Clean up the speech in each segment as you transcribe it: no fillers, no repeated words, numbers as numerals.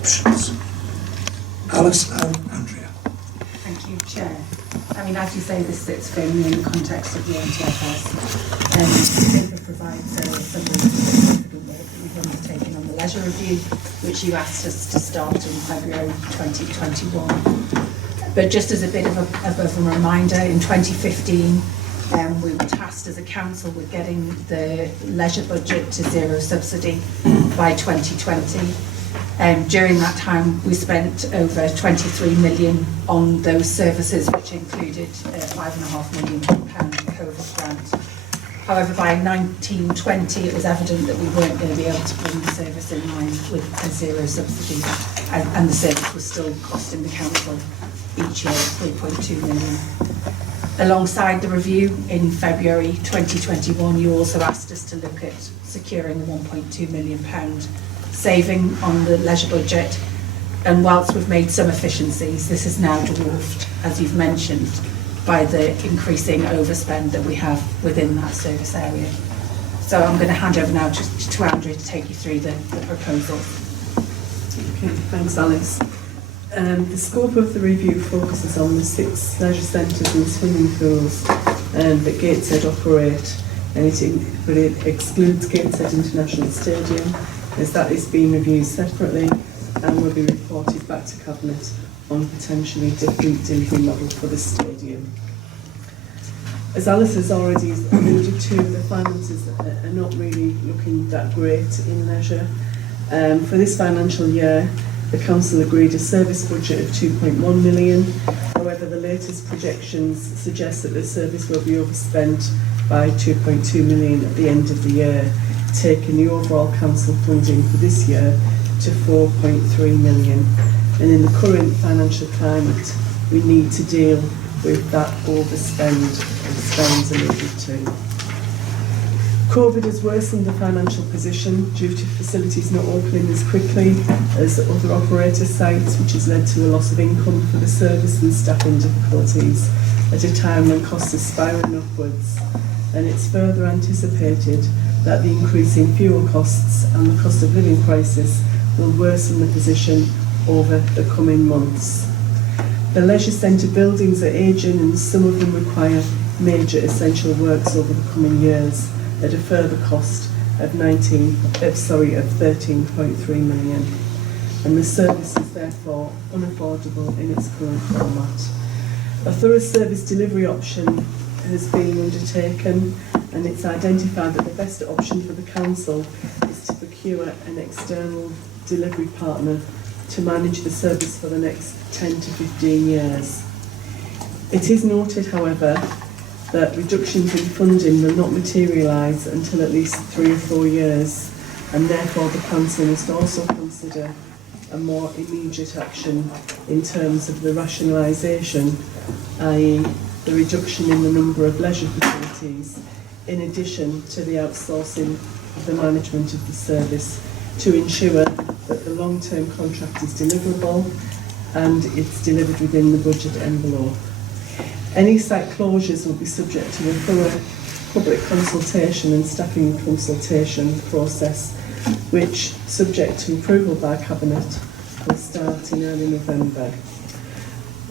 options. Alice and Andrea. Thank you, Chair. I mean, as you say, this sits firmly in the context of the NTFS. The paper provides a summary of the significant work that we've undertaken on the leisure review, which you asked us to start in February 2021. But just as a bit of a reminder, in 2015, we were tasked as a council with getting the leisure budget to zero subsidy by 2020. During that time, we spent over 23 million on those services, which included a £5.5 million COVID grant. However, by 1920, it was evident that we weren't going to be able to bring the service in line with a zero subsidy, and the service was still costing the council each year 3.2 million. Alongside the review in February 2021, you also asked us to look at securing a £1.2 million saving on the leisure budget, and whilst we've made some efficiencies, this is now dwarfed, as you've mentioned, by the increasing overspend that we have within that service area. So I'm going to hand over now to Andrea to take you through the proposal. Okay, thanks Alice. The scope of the review focuses on the 6 leisure centres and swimming pools that Gateshead operate, and it excludes Gateshead International Stadium, as that is being reviewed separately and will be reported back to Cabinet on a potentially different delivery model for the stadium. As Alice has already alluded to, the finances are not really looking that great in leisure. For this financial year, the Council agreed a service budget of 2.1 million. However, the latest projections suggest that the service will be overspent by 2.2 million at the end of the year, taking the overall council funding for this year to 4.3 million. And in the current financial climate, we need to deal with that overspend, as Sven's alluded to. COVID has worsened the financial position due to facilities not opening as quickly as other operator sites, which has led to a loss of income for the service and staffing difficulties at a time when costs are spiralling upwards. And it's further anticipated that the increase in fuel costs and the cost of living crisis will worsen the position over the coming months. The leisure centre buildings are ageing, and some of them require major essential works over the coming years at a further cost of 13.3 million. And the service is therefore unaffordable in its current format. A thorough service delivery option has been undertaken, and it's identified that the best option for the council is to procure an external delivery partner to manage the service for the next 10 to 15 years. It is noted, however, that reductions in funding will not materialise until at least 3 or 4 years, and therefore the council must also consider a more immediate action in terms of the rationalisation, i.e. the reduction in the number of leisure facilities, in addition to the outsourcing of the management of the service, to ensure that the long-term contract is deliverable and it's delivered within the budget envelope. Any site closures will be subject to a thorough public consultation and staffing consultation process, which, subject to approval by Cabinet, will start in early November.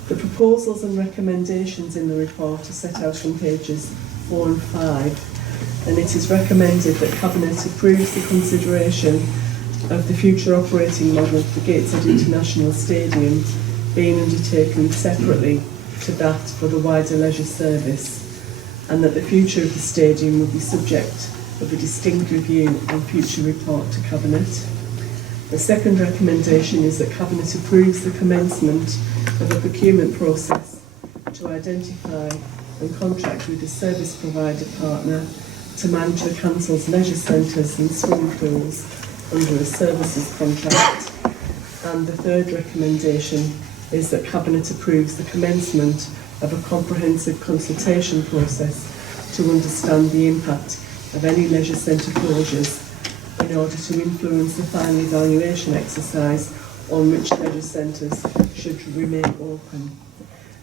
The proposals and recommendations in the report are set out on pages 4 and 5, and it is recommended that Cabinet approves the consideration of the future operating model for Gateshead International Stadium being undertaken separately to that for the wider leisure service, and that the future of the stadium will be subject of a distinct review and future report to Cabinet. The second recommendation is that Cabinet approves the commencement of a procurement process to identify and contract with a service provider partner to manage the council's leisure centres and swimming pools under a services contract. And the third recommendation is that Cabinet approves the commencement of a comprehensive consultation process to understand the impact of any leisure centre closures in order to influence the final evaluation exercise on which leisure centres should remain open,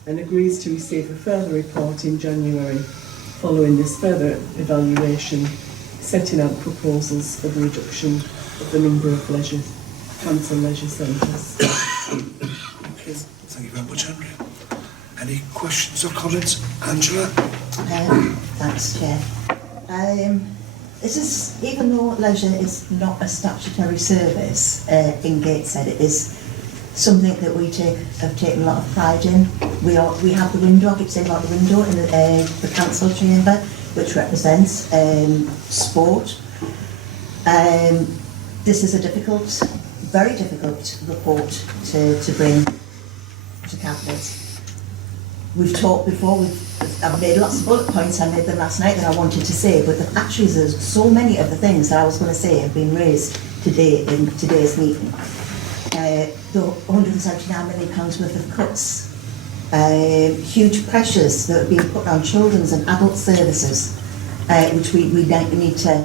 and agrees to receive a further report in January following this further evaluation, setting out proposals for the reduction of the number of leisure council leisure centres. Okay, thank you very much, Andrea. Any questions or comments? Angela? Thanks, Chair. This is, even though leisure is not a statutory service in Gateshead, it is something that we have taken a lot of pride in. We have the window, I keep saying about the window in the council chamber, which represents sport. This is a difficult, very difficult report to bring to cabinet. We've talked before, I've made lots of bullet points, I made them last night that I wanted to say, but actually there's so many of the things that I was going to say have been raised today in today's meeting. The £179 million worth of cuts, huge pressures that are being put on children's and adult services, which we need to,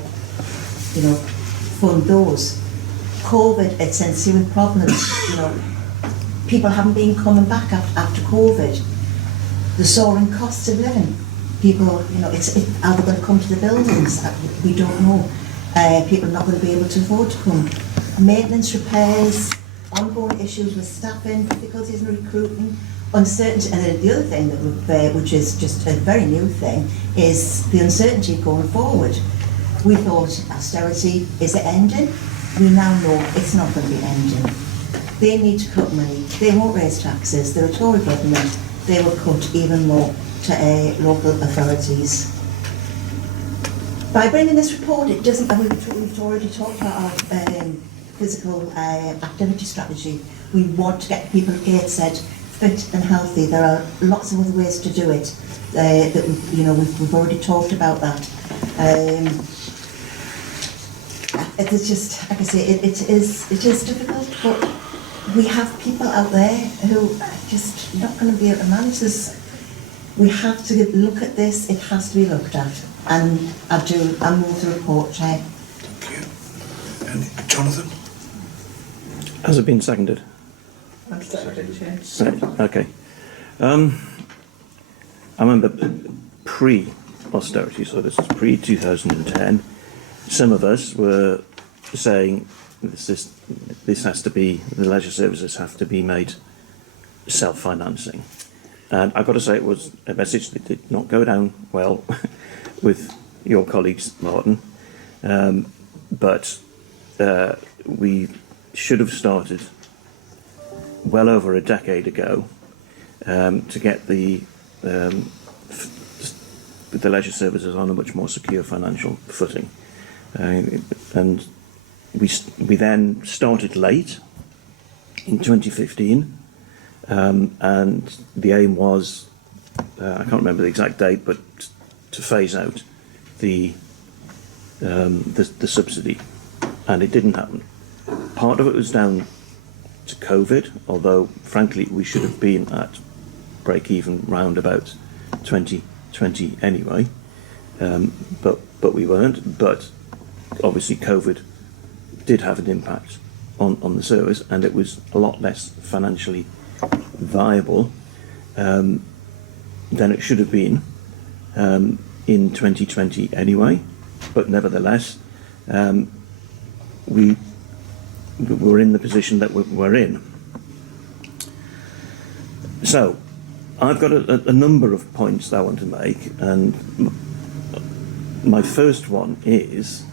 fund those. COVID, it's ensuing problems, people haven't been coming back after COVID. The soaring costs of living. People, are they going to come to the buildings? We don't know. People are not going to be able to afford to come. Maintenance, repairs, ongoing issues with staffing, difficulties in recruiting, uncertainty. And then the other thing that which is just a very new thing, is the uncertainty going forward. We thought austerity, is it ending? We now know it's not going to be ending. They need to cut money. They won't raise taxes. They're a Tory government. They will cut even more to local authorities. By bringing this report, it doesn't, and we've already talked about our physical activity strategy. We want to get people at Gateshead fit and healthy. There are lots of other ways to do it. That we've already talked about that. It's just, like I say, it is difficult, but we have people out there who are just not going to be able to manage this. We have to look at this. It has to be looked at, and I move the report, Chair. Thank you. And Jonathan? Has it been seconded? I'm seconded, Chair. Okay. I remember pre-austerity, so this is pre-2010, some of us were saying this has to be, the leisure services have to be made self-financing. And I've got to say, it was a message that did not go down well with your colleagues, Martin. But we should have started well over a decade ago to get the leisure services on a much more secure financial footing. And we then started late in 2015, and the aim was, I can't remember the exact date, but to phase out the subsidy, and it didn't happen. Part of it was down to COVID, although frankly we should have been at break even round about 2020 anyway, but we weren't. But obviously COVID did have an impact on the service, and it was a lot less financially viable than it should have been in 2020 anyway. But nevertheless, we were in the position that we're in. So I've got a number of points that I want to make, and my first one is,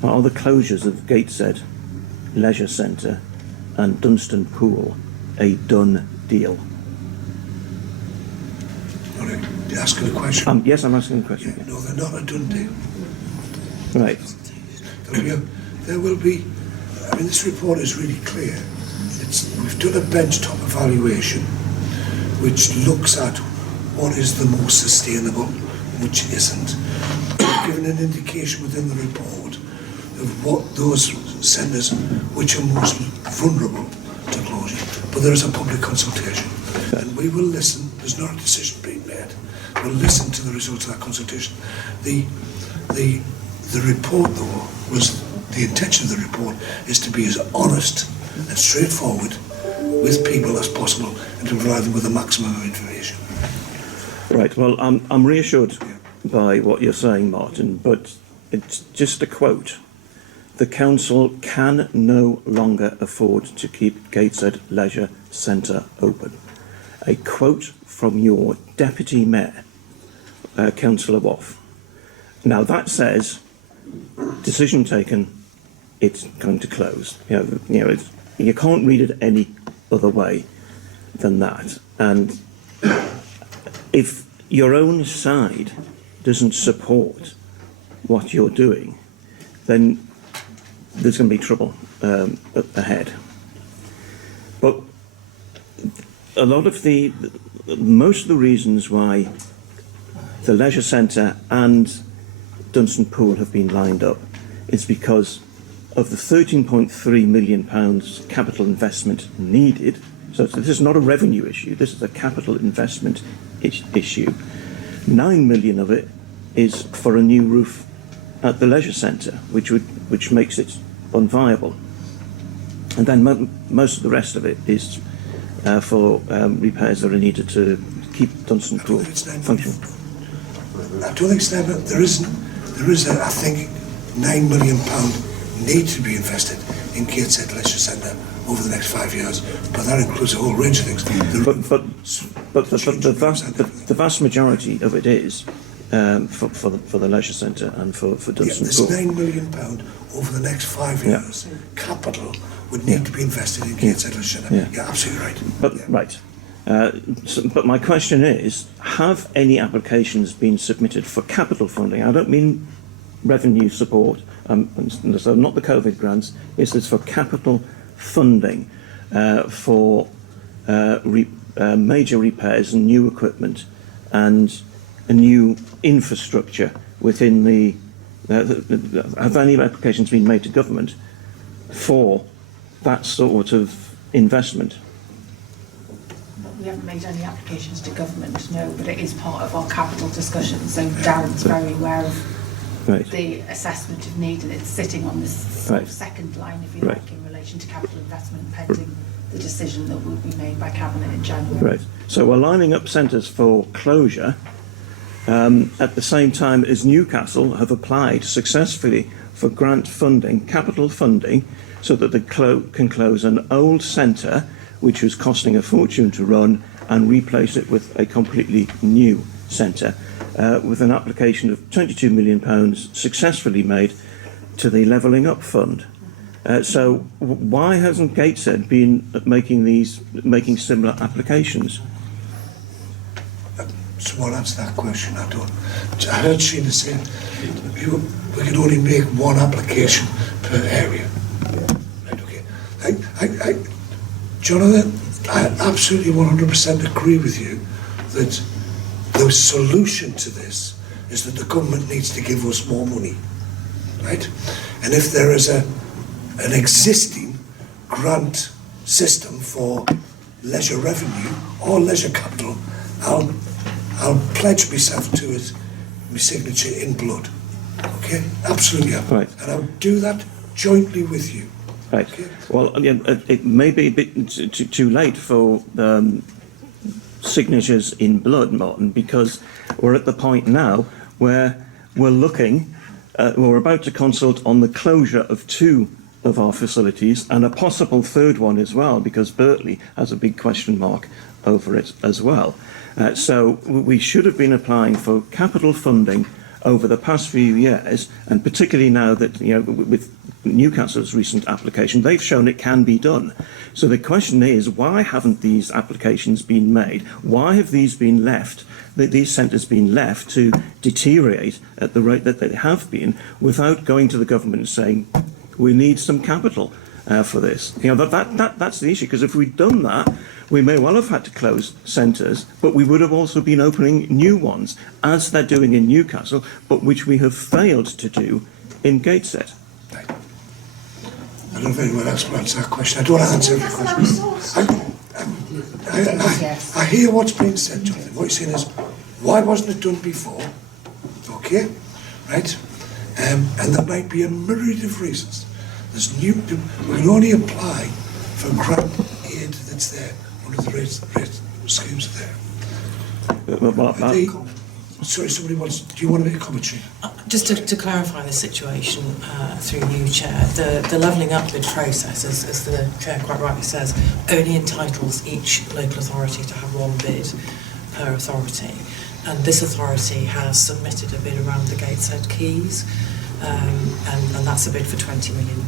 are the closures of Gateshead Leisure Centre and Dunston Pool a done deal? You're asking a question? Yes, I'm asking a question. Yeah, no, they're not a done deal. Right. There will be, I mean, this report is really clear. We've done a benchtop evaluation which looks at what is the most sustainable, which isn't. We've given an indication within the report of what those centres which are most vulnerable to closure. But there is a public consultation, and we will listen. There's not a decision being made. We'll listen to the results of that consultation. The report, though, was the intention of the report is to be as honest and straightforward with people as possible, and to provide them with the maximum of information. Right. Well, I'm reassured by what you're saying, Martin, but it's just a quote the council can no longer afford to keep Gateshead Leisure Centre open. A quote from your Deputy Mayor, Councillor Woff. Now that says, decision taken, it's going to close. You can't read it any other way than that. And if your own side doesn't support what you're doing, then there's going to be trouble ahead. But a lot of most of the reasons why the leisure centre and Dunston Pool have been lined up is because of the £13.3 million capital investment needed. So this is not a revenue issue, this is a capital investment issue. 9 million of it is for a new roof at the leisure centre, which makes it unviable. And then most of the rest of it is for repairs that are needed to keep Dunston Pool functioning. I don't think it's there, but there is I think, £9 million need to be invested in Gateshead Leisure Centre over the next 5 years, but that includes a whole range of things. But the vast majority of it is for the leisure centre and for Dunston This Pool. £9 million over the next 5 years, capital would need to be invested in Gateshead Leisure Centre. Yeah. You're absolutely right. But right. But my question is, have any applications been submitted for capital funding? I don't mean revenue support, so not the COVID grants. This is for capital funding for major repairs and new equipment and a new infrastructure within the. Have any applications been made to government for that sort of investment? We haven't made any applications to government, no, but it is part of our capital discussion, so Darren's very aware of the assessment of need, and it's sitting on this sort of second line, if you like, in relation to capital investment pending the decision that will be made by Cabinet in January. Right. So we're lining up centres for closure at the same time as Newcastle have applied successfully for grant funding, capital funding, so that they can close an old centre which was costing a fortune to run and replace it with a completely new centre with an application of £22 million successfully made to the Levelling Up Fund. So why hasn't Gateshead been making similar applications? Someone answer that question. I don't. I heard Sheena say we can only make one application per area. Right, okay. Jonathan, I absolutely 100% agree with you that the solution to this is that the government needs to give us more money, right? And if there is an existing grant system for leisure revenue or leisure capital, I'll pledge myself to it, my signature in blood. Okay, absolutely. Right. And I'll do that jointly with you. Right. Okay. Well, it may be a bit too late for signatures in blood, Martin, because we're at the point now where we're about to consult on the closure of 2 of our facilities and a possible third one as well, because Birtley has a big question mark over it as well. So we should have been applying for capital funding over the past few years, and particularly now that, with Newcastle's recent application, they've shown it can be done. So the question is, why haven't these applications been made? Why have these centres been left to deteriorate at the rate that they have been without going to the government and saying, we need some capital for this? That's the issue, because if we'd done that, we may well have had to close centres, but we would have also been opening new ones, as they're doing in Newcastle, but which we have failed to do in Gateshead. Right. I don't know if anyone else will answer that question. I don't want to answer every question. I hear what's being said, Jonathan. What you're saying is, why wasn't it done before? Okay, right? And there might be a myriad of reasons. We can only apply for grant aid that's there under the rate schemes there. sorry, somebody wants, do you want to make a commentary? Just to clarify the situation through you, Chair, the levelling up bid process, as the Chair quite rightly says, only entitles each local authority to have one bid per authority. And this authority has submitted a bid around the Gateshead Quays, and that's a bid for 20 million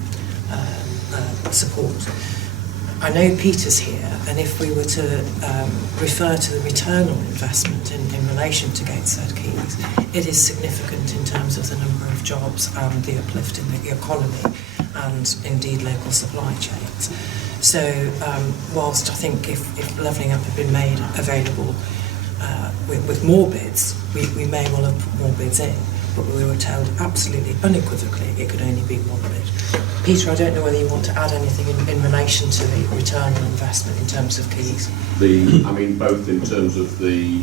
support. I know Peter's here, and if we were to refer to the return on investment in relation to Gateshead Quays, it is significant in terms of the number of jobs and the uplift in the economy and indeed local supply chains. So whilst I think if levelling up had been made available with more bids, we may well have put more bids in, but we were told absolutely unequivocally it could only be one bid. Peter, I don't know whether you want to add anything in relation to the return on investment in terms of keys. I mean, both in terms of the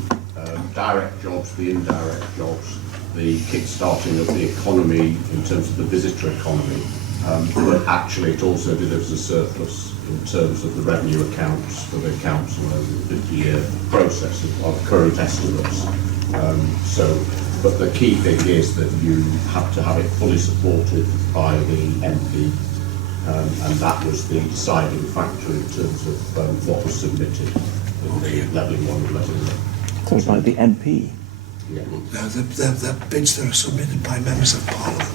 direct jobs, the indirect jobs, the kick-starting of the economy in terms of the visitor economy, but actually it also delivers a surplus in terms of the revenue accounts for the council over the 50-year process of current estimates. But the key thing is that you have to have it fully supported by the MP, and that was the deciding factor in terms of what was submitted in the levelling one and levelling up. Called by the MP. Yeah. Now, the bids that are submitted by members of Parliament,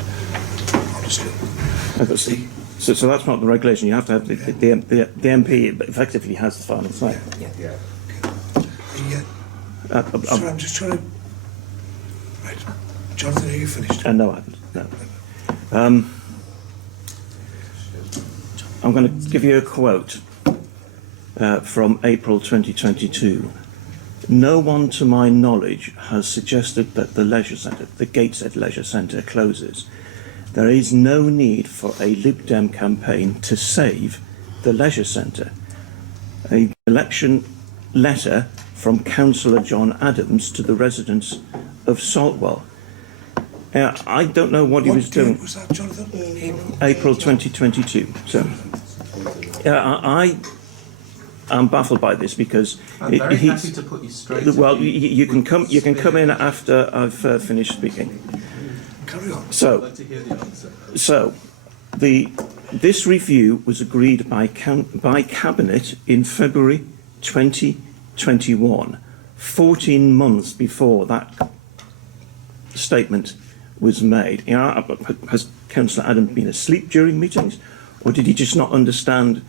honestly. So that's not the regulation. You have to have the MP effectively has the final say. Yeah. Sorry, I'm just trying to... Right. Jonathan, are you finished? No, I haven't. No. I'm going to give you a quote from April 2022. No one, to my knowledge, has suggested that the leisure centre, the Gateshead Leisure Centre, closes. There is no need for a Lib Dem campaign to save the leisure centre. An election letter from Councillor John Adams to the residents of Saltwell. I don't know what he was doing. What was that, Jonathan? April 2022. So, I am baffled by this because I'm very happy to put you straight. Well, you can come. You can come in after I've finished speaking. Carry on. So, I'd like to hear the answer. So, this review was agreed by Cabinet in February 2021, 14 months before that statement was made. You know, has Councillor Adams been asleep during meetings, or did he just not understand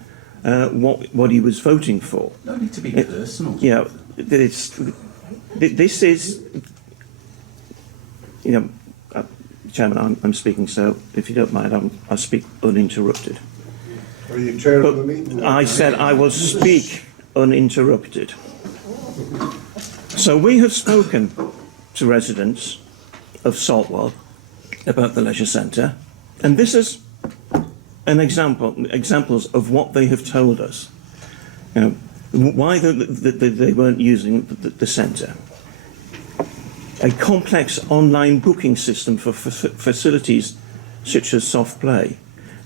what he was voting for? No need to be personal. Yeah, this is, you know. Chairman, I'm speaking, so if you don't mind, I'll speak uninterrupted. Are you chair of the meeting? I said I will speak uninterrupted. So we have spoken to residents of Saltwell about the leisure centre, and this is an examples of what they have told us. You know, why they weren't using the centre. A complex online booking system for facilities such as soft play,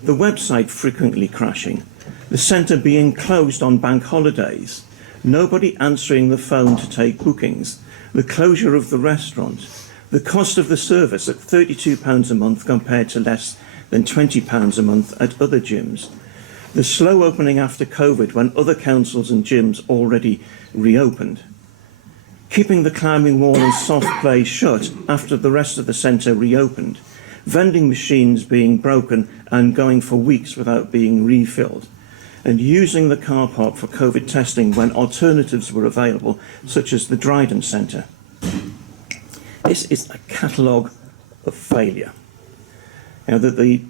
the website frequently crashing, the centre being closed on bank holidays, nobody answering the phone to take bookings, the closure of the restaurant, the cost of the service at £32 a month compared to less than £20 a month at other gyms, the slow opening after COVID when other councils and gyms already reopened, keeping the climbing wall and soft play shut after the rest of the centre reopened, vending machines being broken and going for weeks without being refilled, and using the car park for COVID testing when alternatives were available, such as the Dryden Centre. This is a catalogue of failure. Now, the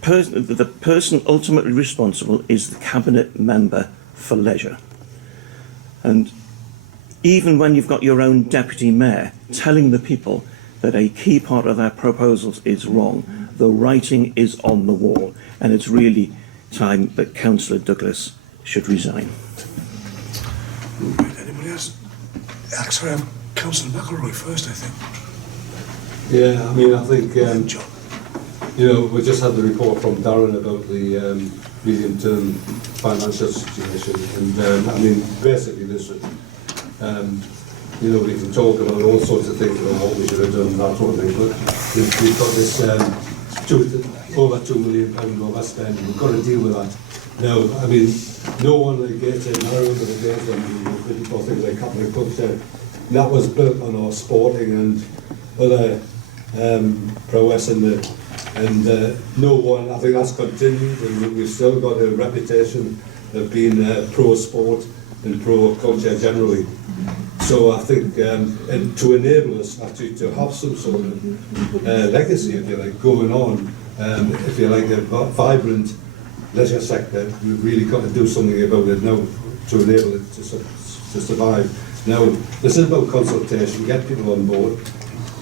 person ultimately responsible is the Cabinet Member for Leisure. And even when you've got your own deputy mayor telling the people that a key part of their proposals is wrong, the writing is on the wall, and it's really time that Councillor Douglas should resign. Right, anybody else? Sorry, I have Councillor McElroy first, I think. Yeah, I mean, I think, John. you know, we just had the report from Darren about the medium-term financial situation, and I mean, basically there's you know, we can talk about all sorts of things about what we should have done and that sort of thing, but we've got this over £2 million overspend, we've got to deal with that. Now, I mean, no one at Gateshead, I remember the days when we were bidding for things like Capital Clubstead, that was built on our sporting and other prowess and no one, I think that's continued, and we've still got a reputation of being pro-sport and pro-culture generally. So I think and to enable us actually to have some sort of legacy, if you like, going on, if you like, a vibrant leisure sector, we've really got to do something about it now to enable it to survive. Now, this is about consultation, get people on board.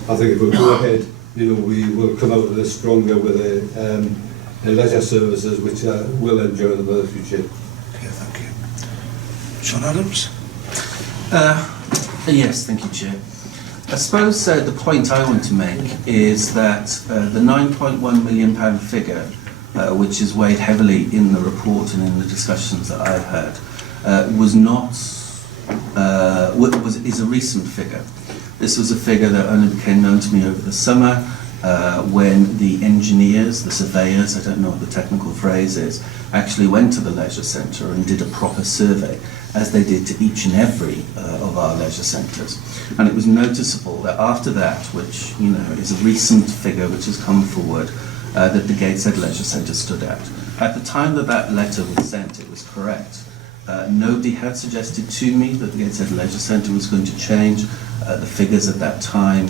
I think if we go ahead, you know, we will come out of this stronger with a leisure services which will endure in the future. Okay, thank you. Sean Adams? Yes, thank you, Chair. I suppose the point I want to make is that the £9.1 million figure, which is weighed heavily in the report and in the discussions that I've had, is a recent figure. This was a figure that only became known to me over the summer when the engineers, the surveyors, I don't know what the technical phrase is, actually went to the leisure centre and did a proper survey, as they did to each and every of our leisure centres. And it was noticeable that after that, which, you know, is a recent figure which has come forward, that the Gateshead Leisure Centre stood out. At the time that that letter was sent, it was correct. Nobody had suggested to me that the Gateshead Leisure Centre was going to change. The figures at that time,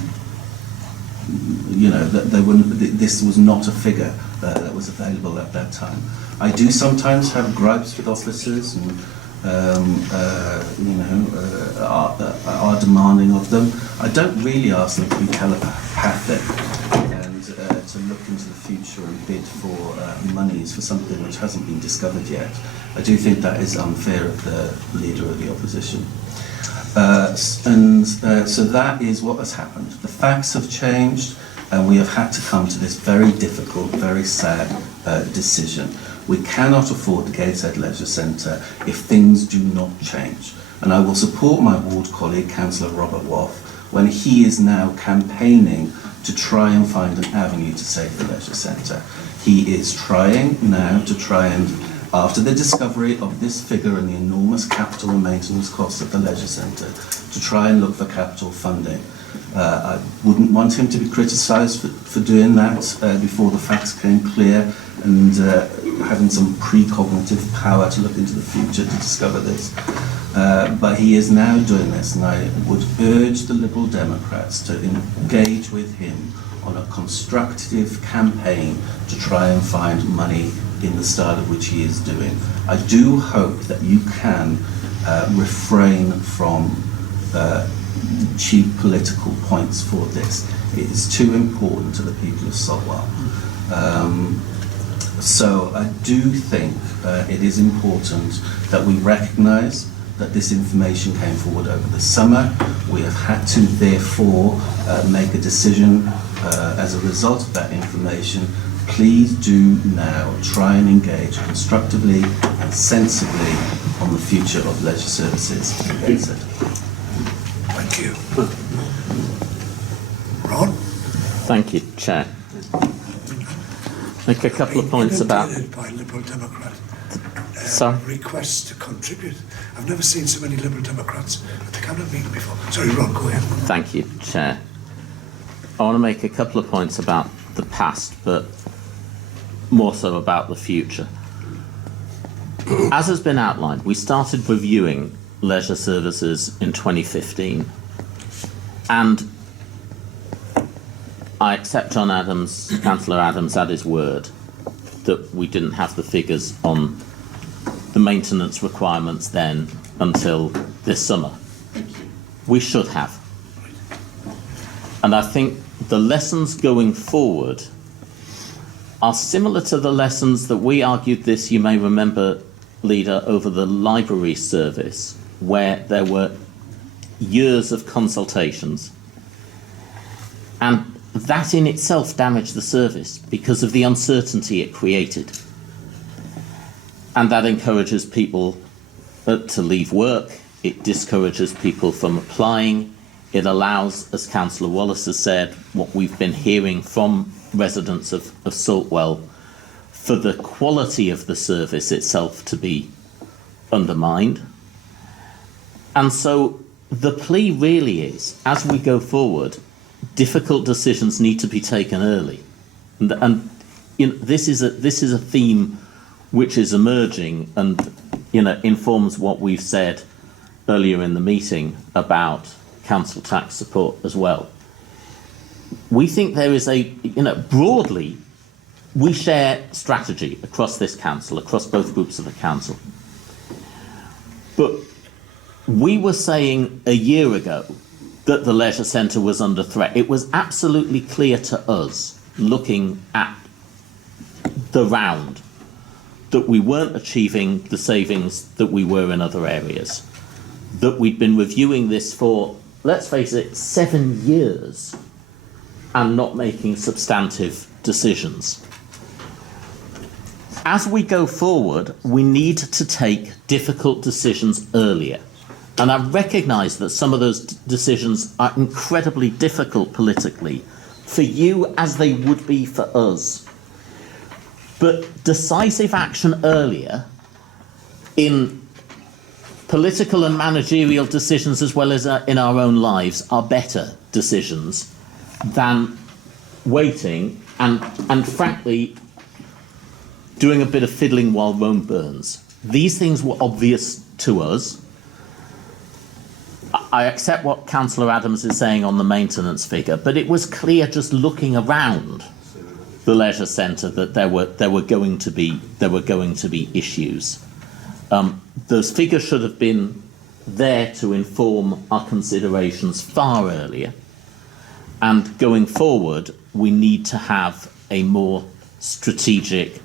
you know, this was not a figure that was available at that time. I do sometimes have gripes with officers and are demanding of them. I don't really ask them to be telepathic and to look into the future and bid for monies for something which hasn't been discovered yet. I do think that is unfair of the leader of the opposition. So that is what has happened. The facts have changed and we have had to come to this very difficult, very sad decision. We cannot afford the Gateshead Leisure Centre if things do not change. And I will support my ward colleague, Councillor Robert Waugh, when he is now campaigning to try and find an avenue to save the leisure centre. He is trying now to try and, after the discovery of this figure and the enormous capital and maintenance costs of the leisure centre, to try and look for capital funding. I wouldn't want him to be criticised for doing that before the facts came clear and having some precognitive power to look into the future to discover this. But he is now doing this, and I would urge the Liberal Democrats to engage with him on a constructive campaign to try and find money in the style of which he is doing. I do hope that you can refrain from cheap political points for this. It is too important to the people of Salwell. So I do think it is important that we recognise that this information came forward over the summer. We have had to therefore make a decision as a result of that information. Please do now try and engage constructively and sensibly on the future of leisure services in Gateshead. Thank you. Ron? Thank you, Chair. Make a couple of points about... by Liberal Democrat Sorry? requests to contribute. I've never seen so many Liberal Democrats at the Cabinet meeting before. Sorry, Ron, go ahead. Thank you, Chair. I want to make a couple of points about the past, but more so about the future. As has been outlined, we started reviewing leisure services in 2015, and I accept John Adams, Councillor Adams, at his word that we didn't have the figures on the maintenance requirements then until this summer. We should have. And I think the lessons going forward are similar to the lessons that we argued this, you may remember, Leader, over the library service, where there were years of consultations. And that in itself damaged the service because of the uncertainty it created. And that encourages people to leave work it discourages people from applying. It allows, as Councillor Wallace has said, what we've been hearing from residents of Saltwell, for the quality of the service itself to be undermined. And so the plea really is, as we go forward, difficult decisions need to be taken early. And you know, this is a theme which is emerging and, you know, informs what we've said earlier in the meeting about council tax support as well. We think there is broadly, we share strategy across this council, across both groups of the council. But we were saying a year ago that the leisure centre was under threat. It was absolutely clear to us, looking at the round, that we weren't achieving the savings that we were in other areas, that we'd been reviewing this for, let's face it, 7 years and not making substantive decisions. As we go forward, we need to take difficult decisions earlier. And I recognise that some of those decisions are incredibly difficult politically for you as they would be for us. But decisive action earlier in political and managerial decisions, as well as in our own lives, are better decisions than waiting and frankly doing a bit of fiddling while Rome burns. These things were obvious to us. I accept what Councillor Adams is saying on the maintenance figure, but it was clear just looking around the leisure centre that there were going to be issues. Those figures should have been there to inform our considerations far earlier. And going forward, we need to have a more strategic,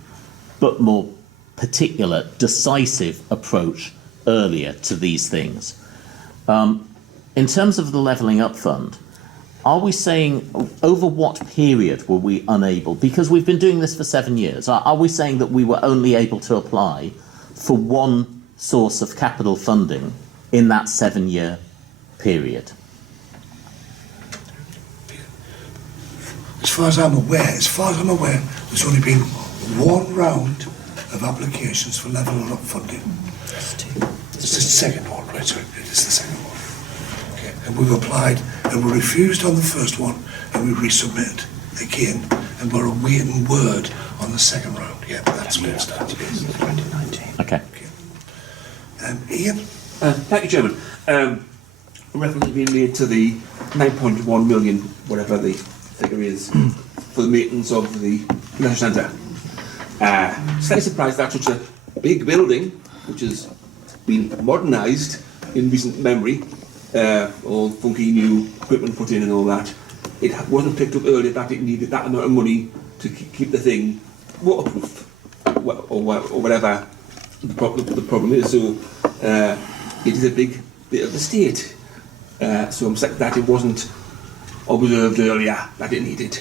but more particular, decisive approach earlier to these things. In terms of the Levelling Up Fund, are we saying over what period were we unable? Because we've been doing this for 7 years. Are we saying that we were only able to apply for one source of capital funding in that 7-year period? As far as I'm aware, there's only been one round of applications for Levelling Up funding. It's the second one, right? Sorry, it is the second one. Okay, and we've applied and we refused on the first one, and we resubmitted again, and we're awaiting word on the second round. Yeah, that's where it stands. 2019. Okay. Ian? Thank you, Chairman. Reference has been made to the 9.1 million, whatever the figure is, for the maintenance of the leisure centre. Slightly surprised that such a big building, which has been modernised in recent memory, all funky new equipment put in and all that, it wasn't picked up earlier that it needed that amount of money to keep the thing waterproof, or whatever the problem is. So it is a big bit of the state. So I'm sad that it wasn't observed earlier that it needed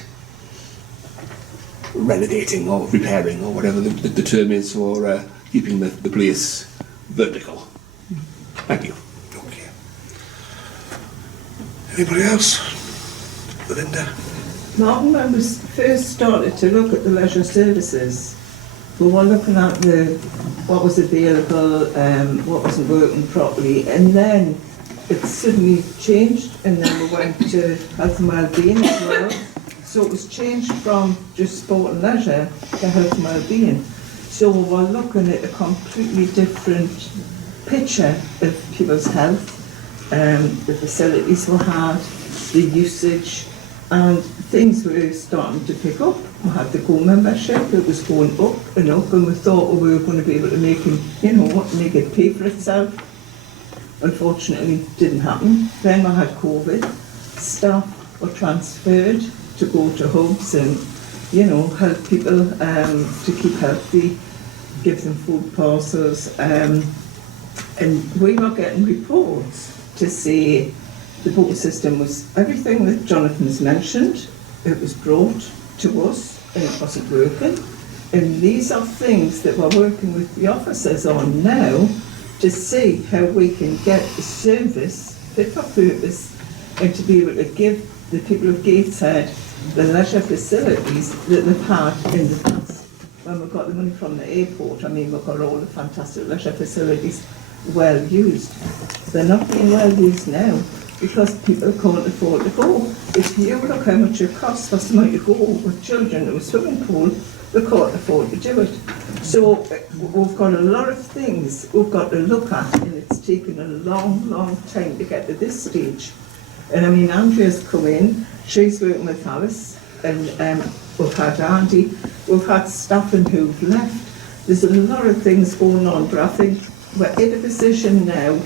renovating or repairing or whatever the term is for keeping the place vertical. Thank you. Okay. Anybody else? Linda? Martin, when we first started to look at the leisure services, we were looking at what was available, what wasn't working properly, and then it suddenly changed, and then we went to health and wellbeing as well. So it was changed from just sport and leisure to health and wellbeing. So we were looking at a completely different picture of people's health, the facilities we had, the usage, and things were starting to pick up. We had the Go membership, it was going up and up, and we thought we were going to be able to make it pay for itself. Unfortunately, didn't happen. Then we had COVID. Staff were transferred to go to hubs and, help people to keep healthy, give them food parcels. And we were getting reports to say the booking system was everything that Jonathan's mentioned. It was brought to us and it wasn't working. And these are things that we're working with the officers on now to see how we can get a service fit for purpose and to be able to give the people of Gateshead the leisure facilities that they've had in the past. When we got the money from the airport, I mean, we've got all the fantastic leisure facilities well used. They're not being well used now because people can't afford to go. If you look how much it costs for somebody to go with children to a swimming pool, they can't afford to do it. So we've got a lot of things we've got to look at, and it's taken a long, long time to get to this stage. And I mean, Andrea's come in, she's working with Alice, and we've had Andy, we've had staffing who've left. There's a lot of things going on, but I think we're in a position now,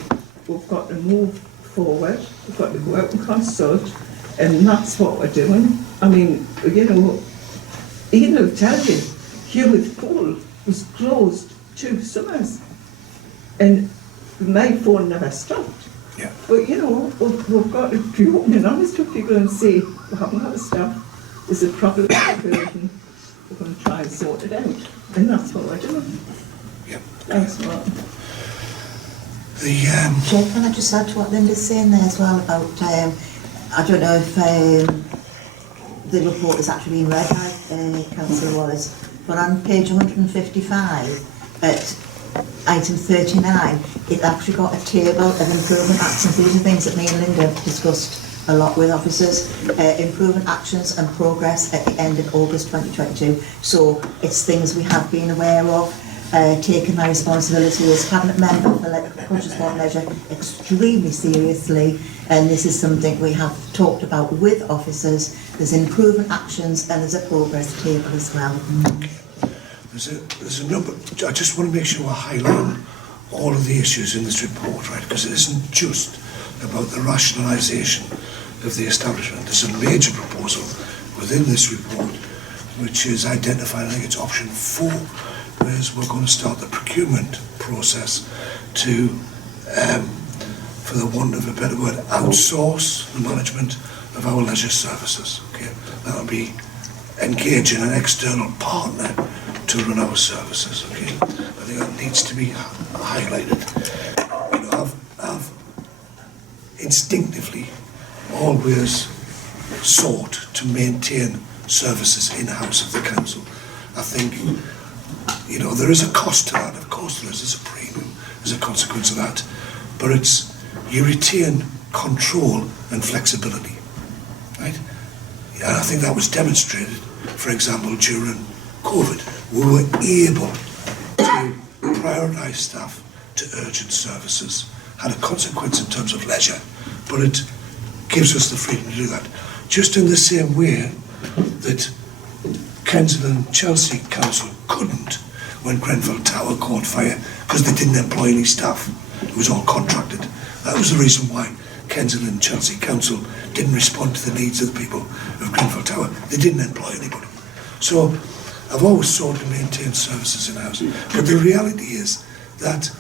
we've got to move forward, we've got to go out and consult, and that's what we're doing. I mean, you know, Ian will tell you, Hewitt Pool was closed 2 summers, and my phone never stopped. Yeah. But you know, we've got to be open and honest with people and say, we haven't had stuff, there's a problem with the building, we're going to try and sort it out. And that's what we're doing. Yep. Thanks, Martin. Chair, can I just add to what Linda's saying there as well about, I don't know if the report has actually been read by Councillor Wallace, but on page 155 at item 39, it actually got a table of improvement actions. These are things that me and Linda discussed a lot with officers. Improvement actions and progress at the end of August 2022. So it's things we have been aware of. Taking my responsibility as Cabinet Member for Culture, Sport and Leisure extremely seriously, and this is something we have talked about with officers. There's improvement actions and there's a progress table as well. There's a number. I just want to make sure we're highlighting all of the issues in this report, right? Because it isn't just about the rationalisation of the establishment. There's a major proposal within this report, which is identified, I think it's option 4, whereas we're going to start the procurement process to, for the want of a better word, outsource the management of our leisure services. Okay, that'll be engaging an external partner to run our services. Okay, I think that needs to be highlighted. You know, I've instinctively always sought to maintain services in-house of the council. I think, you know, there is a cost to that. Of course there is. There's a premium as a consequence of that. But it's, you retain control and flexibility, right? And I think that was demonstrated, for example, during COVID. We were able to prioritise staff to urgent services. Had a consequence in terms of leisure, but it gives us the freedom to do that. Just in the same way that Kensington and Chelsea Council couldn't when Grenfell Tower caught fire because they didn't employ any staff. It was all contracted. That was the reason why Kensington and Chelsea Council didn't respond to the needs of the people of Grenfell Tower. They didn't employ anybody. So I've always sought to maintain services in-house. But the reality is that,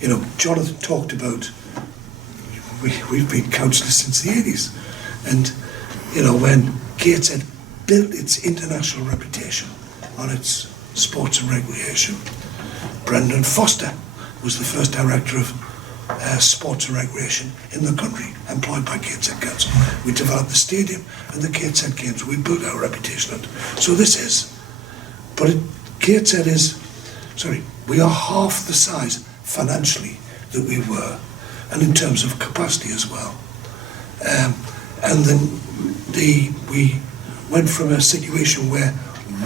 you know, Jonathan talked about, we've been councillors since the 80s. And, you know, when Gateshead built its international reputation on its sports and recreation, Brendan Foster was the first director of sports and recreation in the country, employed by Gateshead Council. We developed the stadium and the Gateshead Games. We built our reputation on it. So this is, but Gateshead is, we are half the size financially that we were, and in terms of capacity as well. And then we went from a situation where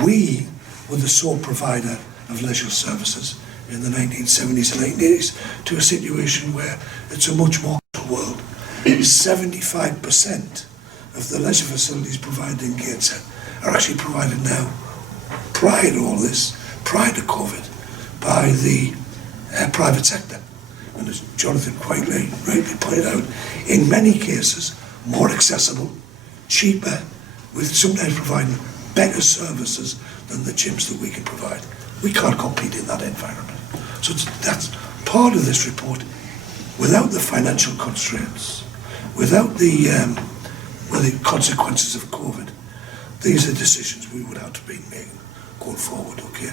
we were the sole provider of leisure services in the 1970s and 1980s to a situation where it's a much more world. 75% of the leisure facilities provided in Gateshead are actually provided now, prior to all this, prior to COVID, by the private sector. And as Jonathan quite rightly pointed out, in many cases, more accessible, cheaper, with sometimes providing better services than the gyms that we can provide. We can't compete in that environment. So that's part of this report. Without the financial constraints, without the consequences of COVID, these are decisions we would have to be making going forward. Okay.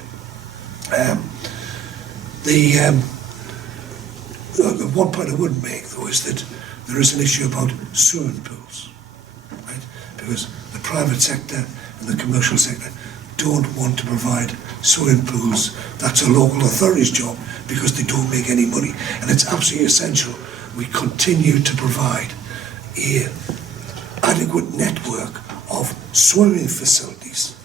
The one point I would make, though, is that there is an issue about swimming pools, right? Because the private sector and the commercial sector don't want to provide swimming pools. That's a local authority's job because they don't make any money. And it's absolutely essential we continue to provide an adequate network of swimming facilities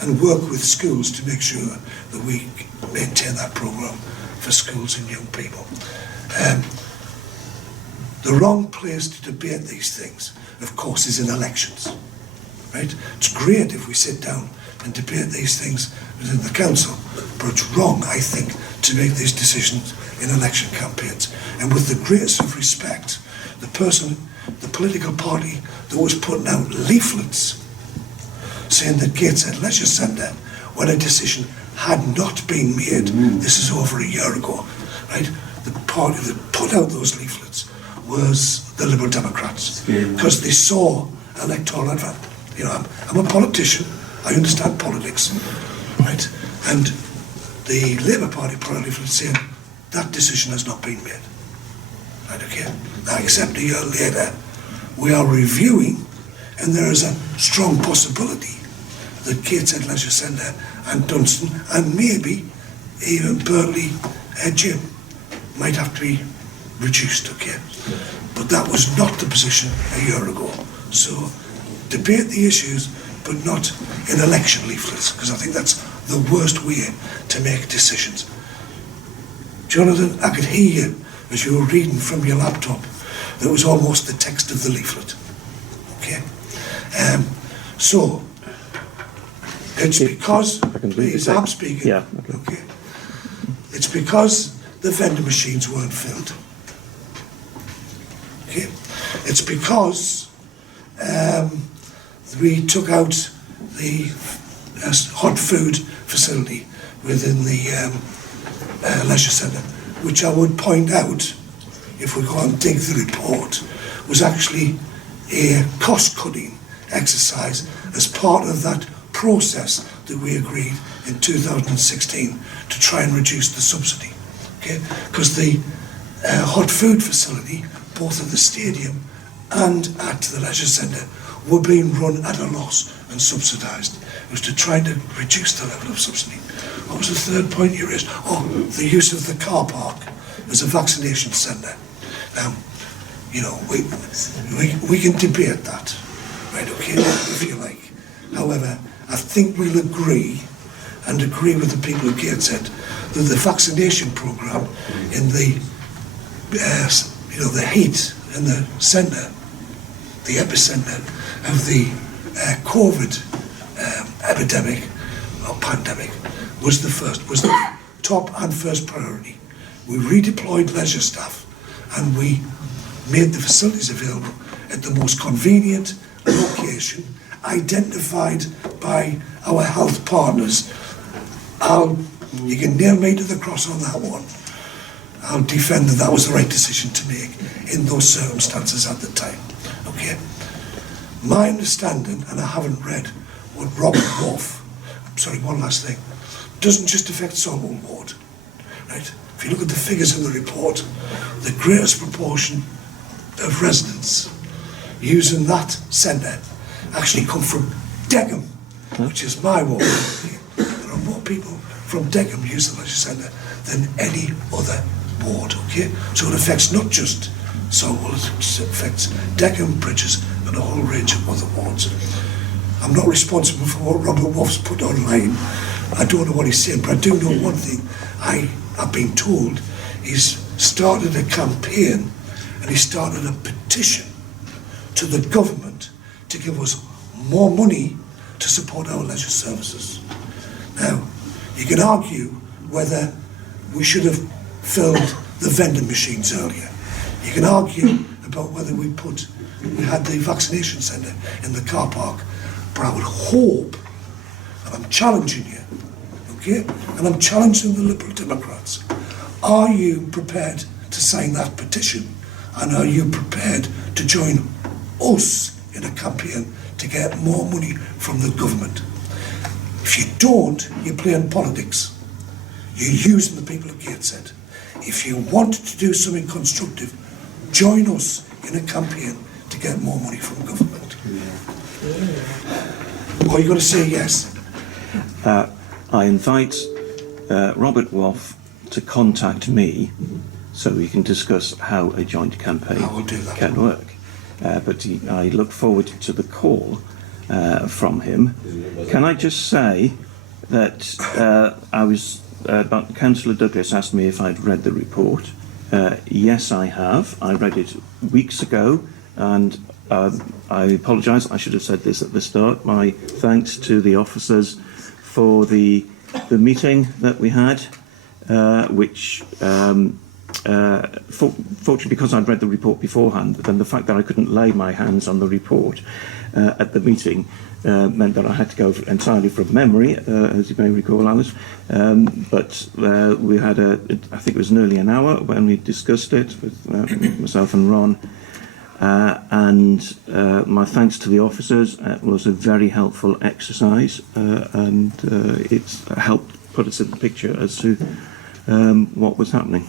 and work with schools to make sure that we maintain that programme for schools and young people. The wrong place to debate these things, of course, is in elections, right? It's great if we sit down and debate these things within the council, but it's wrong, I think, to make these decisions in election campaigns. And with the greatest of respect, the political party that was putting out leaflets saying that Gateshead Leisure Centre, when a decision had not been made, this is over a year ago, right? The party that put out those leaflets was the Liberal Democrats, because they saw electoral advantage. You know, I'm a politician, I understand politics, right? And the Labour Party put out a leaflet saying that decision has not been made. Right, okay? Now, except a year later, we are reviewing, and there is a strong possibility that Gateshead Leisure Centre and Dunston, and maybe even Birtley Gym, might have to be reduced, okay? But that was not the position a year ago. So debate the issues, but not in election leaflets, because I think that's the worst way to make decisions. Jonathan, I could hear you as you were reading from your laptop. That was almost the text of the leaflet. Okay? So, it's because, please, I'm speaking. Yeah, okay. It's because the vending machines weren't filled. Okay? It's because we took out the hot food facility within the leisure centre, which I would point out, if we go and dig the report, was actually a cost-cutting exercise as part of that process that we agreed in 2016 to try and reduce the subsidy. Okay? Because the hot food facility, both at the stadium and at the leisure centre, were being run at a loss and subsidised. It was to try to reduce the level of subsidy. What was the third point you raised? Oh, the use of the car park as a vaccination centre. Now, you know, we can debate that, right, okay, if you like. However, I think we'll agree with the people of Gateshead that the vaccination programme in the, the heat in the centre, the epicentre of the COVID epidemic or pandemic was the top and first priority. We redeployed leisure staff and we made the facilities available at the most convenient location identified by our health partners. You can nail me to the cross on that one. I'll defend that was the right decision to make in those circumstances at the time. Okay? My understanding, and I haven't read what Robert Wolf, one last thing, doesn't just affect Solwell Ward, right? If you look at the figures in the report, the greatest proportion of residents using that centre actually come from Deckham, which is my ward. There are more people from Deckham use the leisure centre than any other ward, okay? So it affects not just Solwell, it affects Deckham, Bridges, and a whole range of other wards. I'm not responsible for what Robert Wolf's put online. I don't know what he's saying, but I do know one thing. I've been told he's started a campaign and he started a petition to the government to give us more money to support our leisure services. Now, you can argue whether we should have filled the vending machines earlier. You can argue about whether we had the vaccination centre in the car park, but I would hope, and I'm challenging you, okay, and I'm challenging the Liberal Democrats, are you prepared to sign that petition, and are you prepared to join us in a campaign to get more money from the government? If you don't, you're playing politics. You're using the people of Gateshead. if you want to do something constructive, join us in a campaign to get more money from government. Or are you going to say yes? I invite Robert Woff to contact me so we can discuss how a joint campaign I will do that. can work. I look forward to the call from him. Can I just say that Councillor Douglas asked me if I'd read the report. Yes, I have. I read it weeks ago, and I apologise. I should have said this at the start. My thanks to the officers for the meeting that we had, which fortunately, because I'd read the report beforehand, then the fact that I couldn't lay my hands on the report at the meeting meant that I had to go entirely from memory, as you may recall, Alice. But we had I think it was nearly an hour when we discussed it with myself and Ron. And my thanks to the officers. It was a very helpful exercise, and it's helped put us in the picture as to what was happening.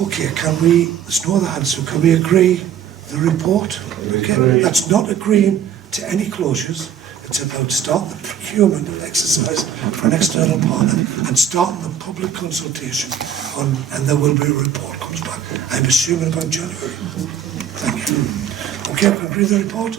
Okay, there's no other hands, so can we agree the report? Okay, that's not agreeing to any closures. It's about starting the procurement exercise for an external partner and starting the public consultation and there will be a report comes back. I'm assuming about January. Thank you. Okay, I can agree the report.